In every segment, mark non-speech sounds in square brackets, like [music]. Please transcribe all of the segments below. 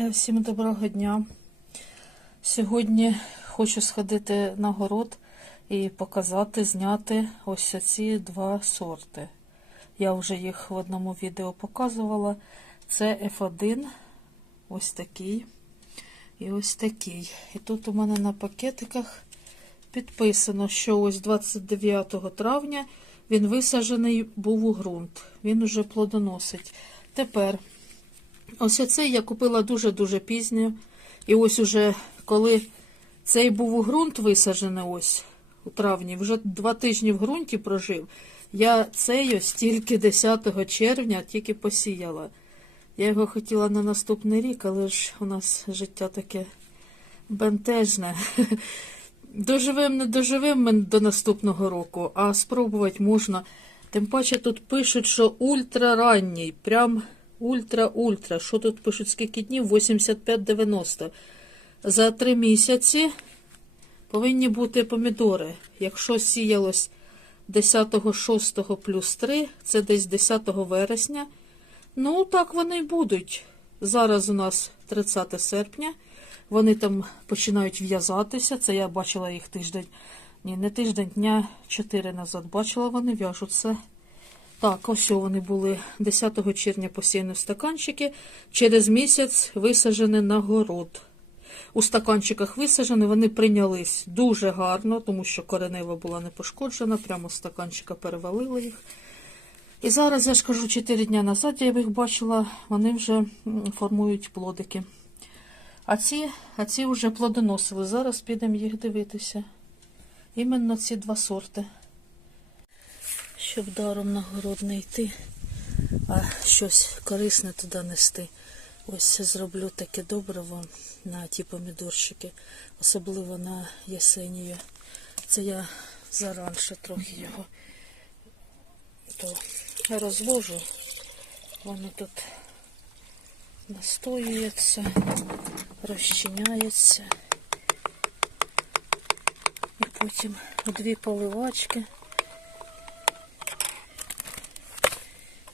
Е, Всім доброго дня. Сьогодні хочу сходити на город і показати, зняти ось ці два сорти. Я вже їх в одному відео показувала. Це F1, ось такий і ось такий. І тут у мене на пакетиках підписано, що ось 29 травня він висаджений був у ґрунт. Він уже плодоносить. Тепер Ось оцей я купила дуже-дуже пізньо. І ось уже коли цей був у ґрунт висаджений ось у травні, вже два тижні в ґрунті прожив. Я цей ось тільки 10 червня тільки посіяла. Я його хотіла на наступний рік, але ж у нас життя таке бентежне. [laughs] Доживем, не доживем ми до наступного року, а спробувати можна. Тим паче тут пишуть, що ультраранній, прям ультра-ультра. Що тут пишуть, скільки днів? 85-90. За три місяці повинні бути помідори. Якщо сіялось 10-6 плюс 3, це десь 10 вересня. Ну, так вони й будуть. Зараз у нас 30 серпня. Вони там починають в'язатися. Це я бачила їх тиждень. Ні, не тиждень, дня 4 назад. Бачила, вони в'яжуться. Так, ось вони були 10 червня посіяні в стаканчики. Через місяць висаджені на город. У стаканчиках висаджені, вони прийнялись дуже гарно, тому що коренева була не пошкоджена, прямо з стаканчика перевалили їх. І зараз, я ж кажу, 4 дня назад я їх бачила, вони вже формують плодики. А ці, а ці вже плодоносили. Зараз підемо їх дивитися. Іменно ці два сорти щоб даром на город не йти, а щось корисне туди нести. Ось зроблю таке добриво на ті помідорчики, особливо на ясенію. Це я заранше трохи його то розложу. Воно тут настоюється, розчиняється. І потім дві поливачки.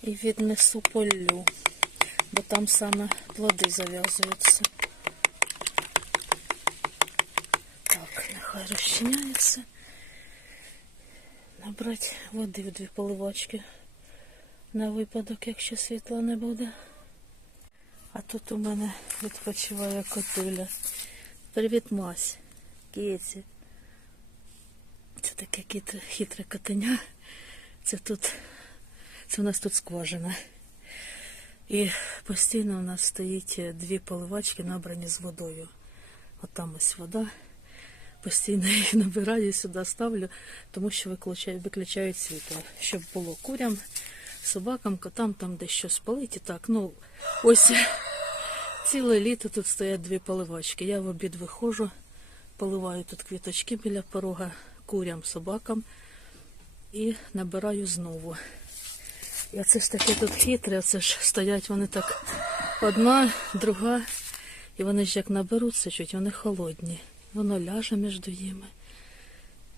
І віднесу полю, бо там саме плоди зав'язуються. Так, нехай розчиняється. Набрати води в дві поливачки на випадок, якщо світла не буде. А тут у мене відпочиває котуля. Привіт, Мась, Кіці. Це таке хитре котеня. Це тут це у нас тут скважина. І постійно у нас стоїть дві поливачки, набрані з водою. От там ось вода. Постійно [laughs] їх набираю, сюди ставлю, тому що виключають, світло, щоб було курям, собакам, котам там десь щось палить. І так, ну ось [laughs] ціле літо тут стоять дві поливачки. Я в обід виходжу, поливаю тут квіточки біля порога курям, собакам і набираю знову. Оце ж таке тут хитре, оце ж стоять вони так одна, друга, і вони ж як наберуться чуть, вони холодні. Воно ляже між ними.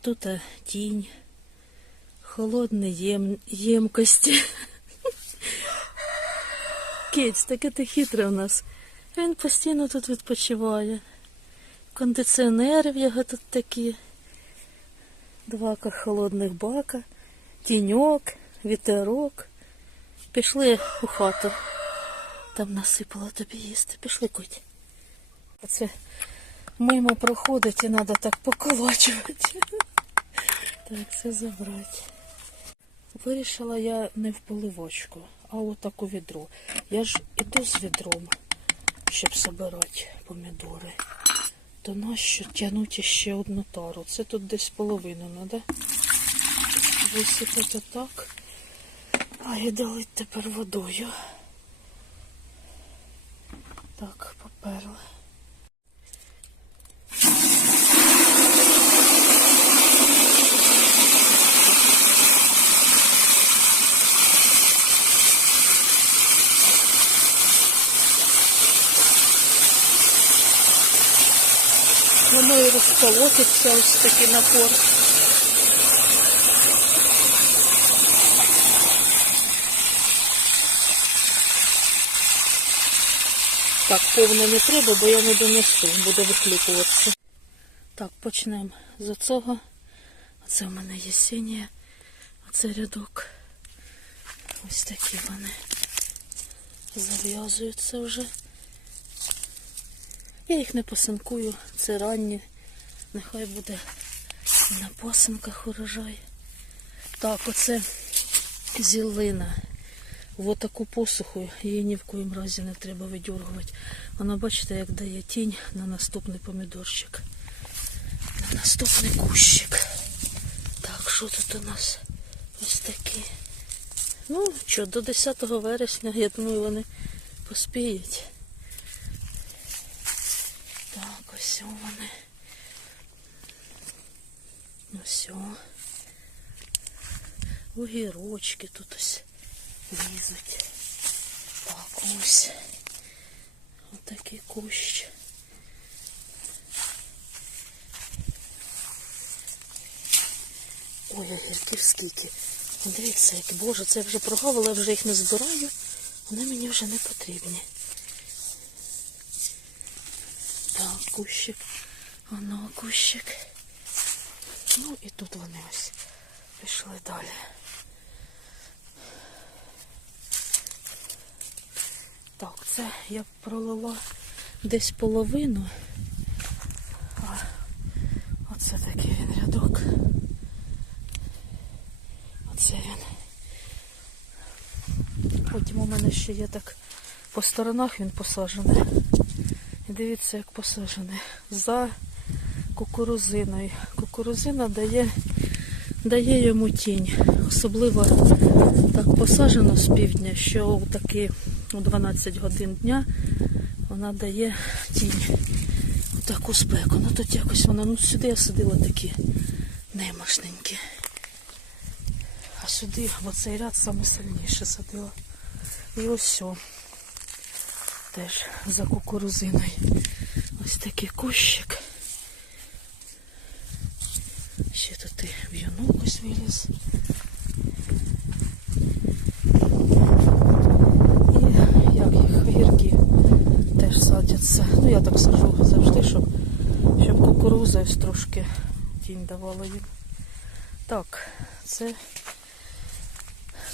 Тут а, тінь, холодні єм, ємкості. [laughs] Киць, таке ти хитре у нас. Він постійно тут відпочиває. Кондиціонери в його тут такі. Два холодних бака, тіньок, вітерок. Пішли у хату. Там насипало тобі їсти. Пішли куть. Оце мимо проходить і треба так поколачувати. Так, це забрати. Вирішила я не в поливочку, а отак у відро. Я ж іду з відром, щоб збирати помідори. То нащо тягнути ще одну тару? Це тут десь половину треба. Висипати отак. Долить тепер водою. Так, поперли. Воно і розколотиться ось такий напор. Так, повне не треба, бо я не донесу, буде вихлюпуватися. Так, почнемо з оцього. Оце в мене є Єсенія. Оце рядок. Ось такі вони зав'язуються вже. Я їх не посинкую, це ранні. Нехай буде на посинках урожай. Так, оце зілина. В отаку посуху її ні в коїм разі не треба видергувати. Вона, бачите, як дає тінь на наступний помідорчик. На наступний кущик. Так, що тут у нас? Ось такі. Ну, що, до 10 вересня, я думаю, вони поспіють. Так, ось вони. Ось. Огірочки тут ось лізуть. Так, ось. Отакий кущ. Ой, огірків скільки. Дивіться, як боже, це я вже прогавила, я вже їх не збираю. Вони мені вже не потрібні. Так, кущик. Воно кущик. Ну і тут вони ось пішли далі. Так, це я пролила десь половину. А оце такий він рядок. Оце він. Потім у мене ще є так по сторонах він посаджений. І дивіться, як посаджений. За кукурузиною. Кукурузина дає, дає йому тінь. Особливо так посаджено з півдня, що таки у 12 годин дня вона дає тінь. Таку спеку. Ну тут якось вона, ну сюди я садила такі немашненькі. А сюди в оцей ряд саме сильніше садила. І ось все. Теж за кукурузиною. Ось такий кущик. Ще тут і в'юнок ось виліз. І як їх огірки теж садяться. Ну я так сажу завжди, щоб, щоб кукуруза ось трошки тінь давала їм. Так, це,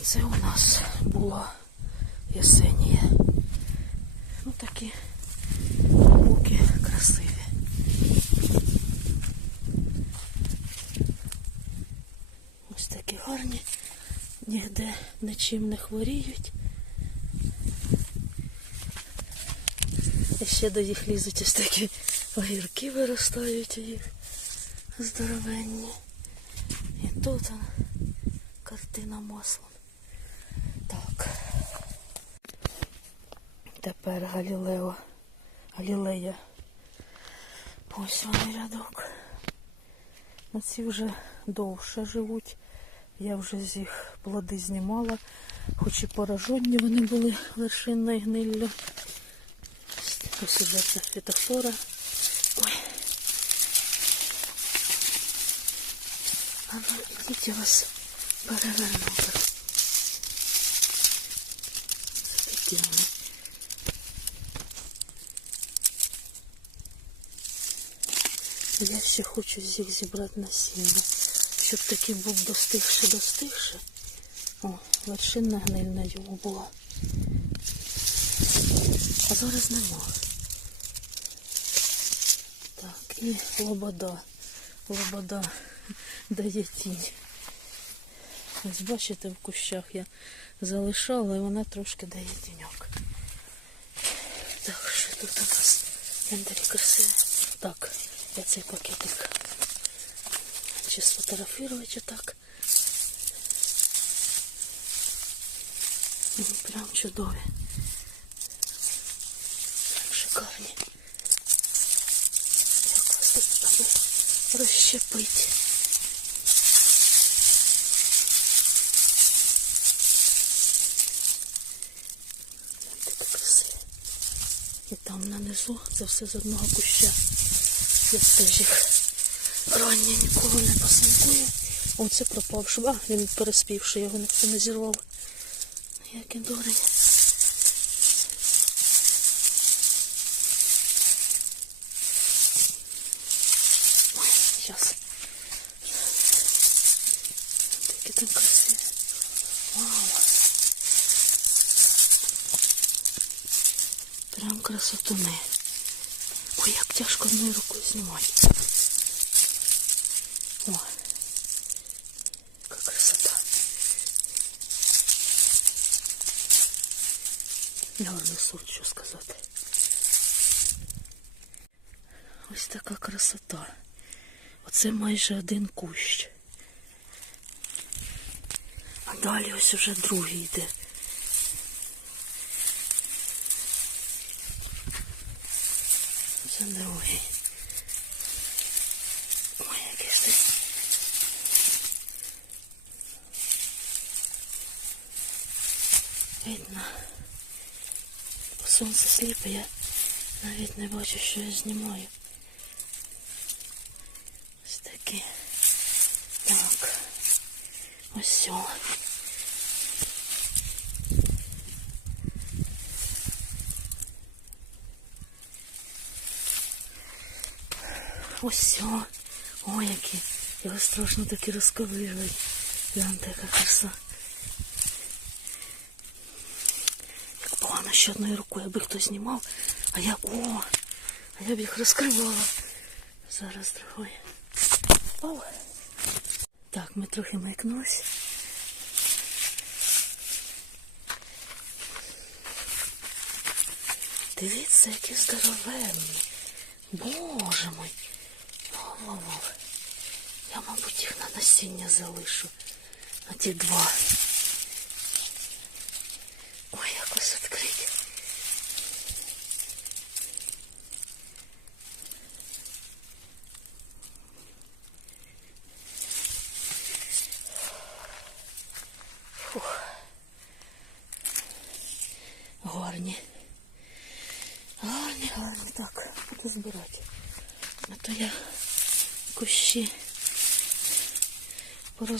це у нас була Єсенія. Ну такі луки красиві. Ось такі гарні, ніде нічим не хворіють. І ще до їх лізуть ось такі огірки виростають їх здоровенні. І тут картина маслом. Так. Тепер Галілео. Галілея. Ось вони рядок. На ці вже довше живуть. Я вже з їх плоди знімала, хоч і поражені вони були вершинною гниллю. Ось іде ця фітофора. А ну, ідіть я вас переверну. Це. Я ще хочу з їх зібрати насіння, щоб такий був достигше, достигше. О, вершинна гниль на йому була. А зараз нема. Так, і лобода. Лобода дає тінь. Ось бачите, в кущах я залишала і вона трошки дає тіньок. Так, що тут у нас? Ендері красиві. Так, я цей пакетик чи сфотографувати отак. Ну, Прям чудові. Шикарні. Як вас тут аби розщепить. Таке. І там нанизу це все з одного куща. Я теж їх ранні нікого не посинкую. Оце це шва, він переспівши, його ніхто не зірвав. Який дурень. Сейчас. Такі там красиві. Вау. Прям красотуни. Ой, як тяжко одною рукою знімати. О, яка красота. Гарний сорт, що сказати. Ось така красота. Оце майже один кущ. А далі ось уже другий йде. Це другий. Ой, який ж ти. Видно. Сонце сліпе, я навіть не бачу, що я знімаю. Ось такі. Так. Ось сьо. Ось сьо. Ой, які. Його страшно таки розковижують. Гляньте, яка краса. Як погано ще одною рукою, аби хто знімав. А я. О! А я б їх розкривала. Зараз другою. Оу. Так, ми трохи маякнулись. Дивіться, які здоровенні. Боже мой. Во-во-во. Я, мабуть, їх на насіння залишу. На ті два.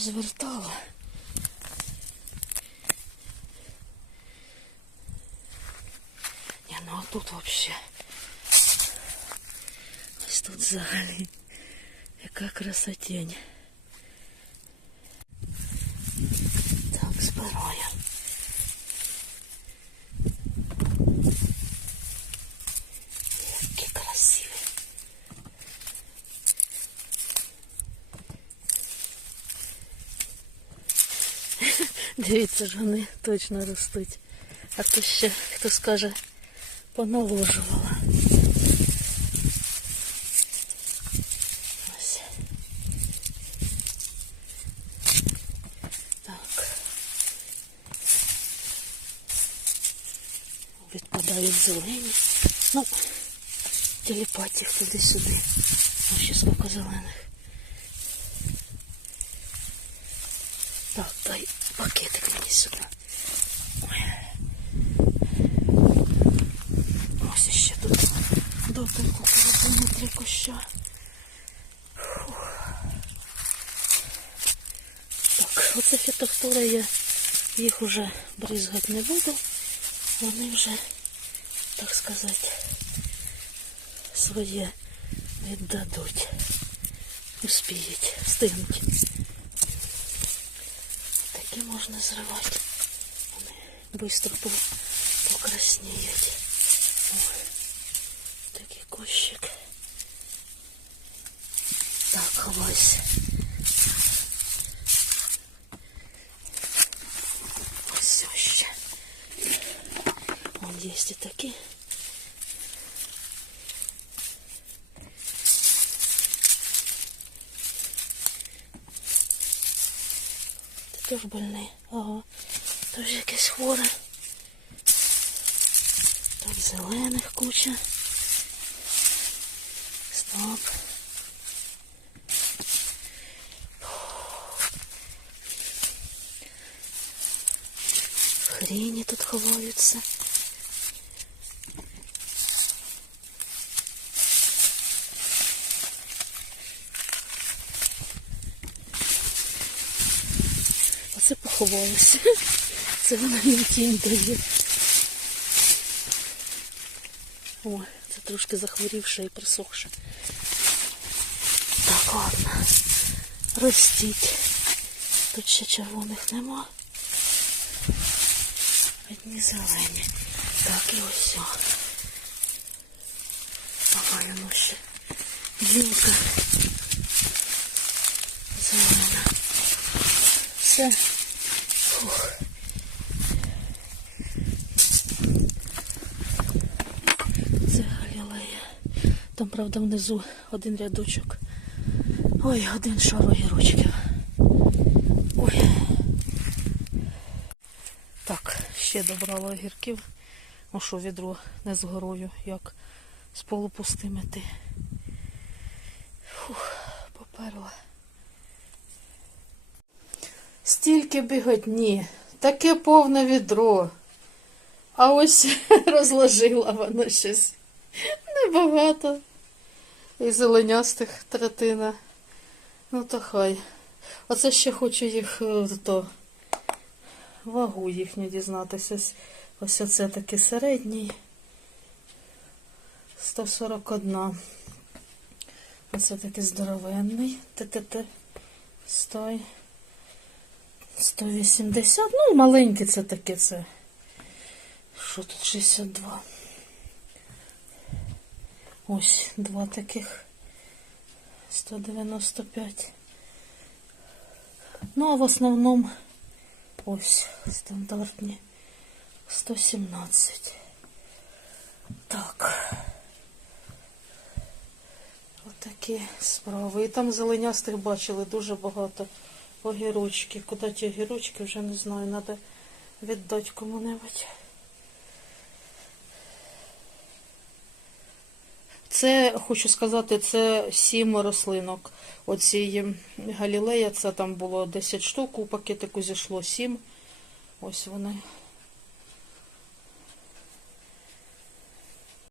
порозвертала. Ні, ну а тут взагалі. Ось тут взагалі. Яка красотень. Дивіться ж, вони точно ростуть. А то ще, хто скаже, поналожувала. Ось. Так. Відпадають зелені. Ну, телепатів туди-сюди. Ось ще скільки зелених. Сюди. Ось ще тут добренько половину три. Фух. Так, оце фітофтора я їх уже бризгати не буду. Вони вже, так сказати, своє віддадуть. Успіють, встигнуть. Такі можна зривати. Вони швидко покрасніють. Ой, такий кущик. Так, ховайся. Ось ще. Вон є і такі. Ти теж больний. Ага. Теж якесь хворе. Тут зелених куча. Стоп. Хріні тут ховаються. Оце. [laughs] Це вона мені тінь дає. О, це трошки захворівше і присохше. Так, ладно. Ростіть. Тут ще червоних нема. Одні зелені. Так, і ось. Ага, ну ще. Гілка. Зелена. Все. Фух. Це галілея. Там, правда, внизу один рядочок. Ой, один шар огірочків. Ой. Так, ще добрала огірків. О, що відро не з горою, як з полупустими ти. Фух, поперла. Стільки біготні, таке повне відро. А ось [laughs] розложила воно щось небагато. І зеленястих третина. Ну то хай. Оце ще хочу їх е, то вагу їхню дізнатися. Ось- оце такий середній. 141. Оце такий здоровенний. ТТТ. Стой. 180. Ну, маленький це таке це. Що тут 62? Ось два таких. 195. Ну, а в основному ось стандартні 117. Так. Отакі справи. І там зеленястих бачили дуже багато огірочків. Куди ті огірочки, вже не знаю, треба віддати кому-небудь. Це, хочу сказати, це сім рослинок. Оці галілея, це там було 10 штук, у пакетику зійшло 7. Ось вони